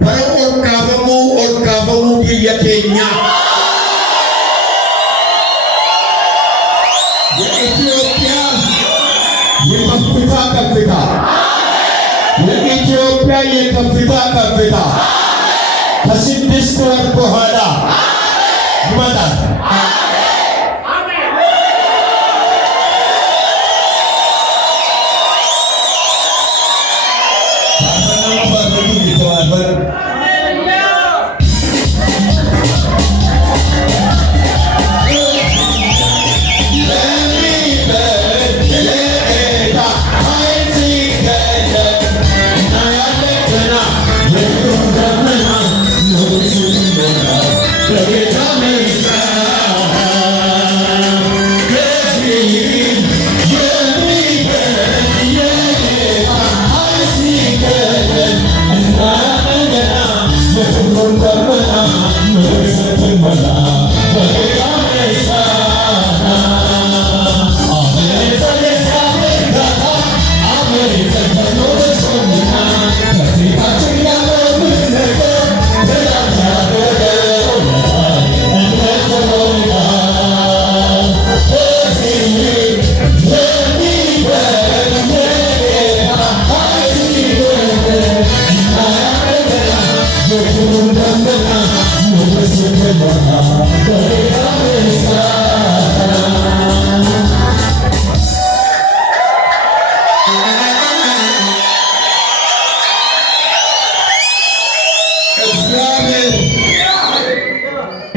bara ol biyya keenya የኢትዮጵያ የከፍታ ከፍታ የኢትዮጵያ የከፍታ ከፍታ ከስድስት ወር በኋላ ይመጣል።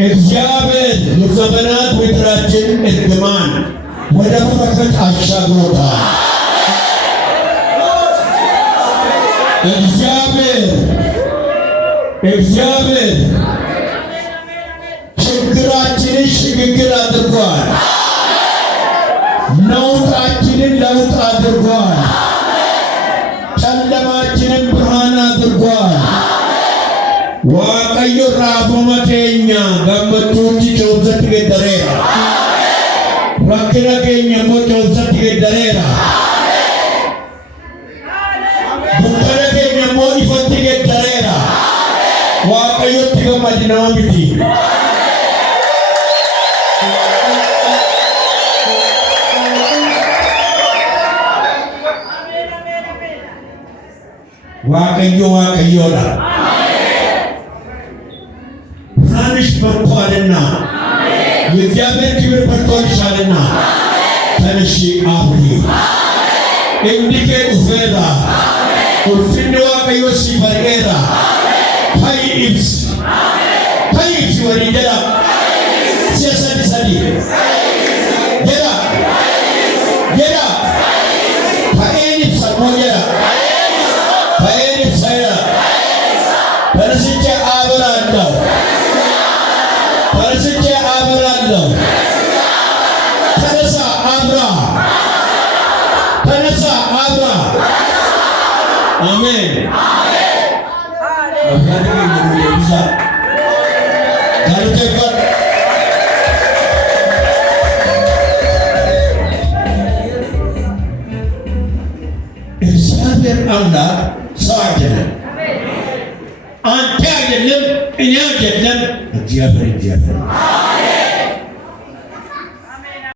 እግዚአብሔር የዘመናት ምድራችን እርግማን ወደ በረከት አሻግሮታል። እግዚአብሔር ችግራችንን ሽግግር አድርጓል። ነውጣችንን ለውጥ አድርጓል። ጨለማችንን ብርሃን አድርጓል። waaqayyo raafama keenya gammachuutti coobsatti geddareera. Rakkina keenya immoo coobsatti geddareera. Dukkana keenya immoo ifatti geddareera. Waaqayyotti gammadinaa miti. waaqayyoodha. በርቷልና የእግዚአብሔር ክብር በርቶልሻልና ተነሺ አብሪ እንዲከ ኡፌራ ኡልፊን waaqayyo ሲበሬራ ታይብስ ወሪደላ ሲያሰዲ ጀራ ታይብስ ሰሞጀራ ታይብስ ተነስቼ አብራለሁ ተነሳ አብራ አሜን እግዚአብሔር አምላክ ሰው አይደለም፣ አንተ አይደለም፣ እኔ አይደለም፣ እግዚአብሔር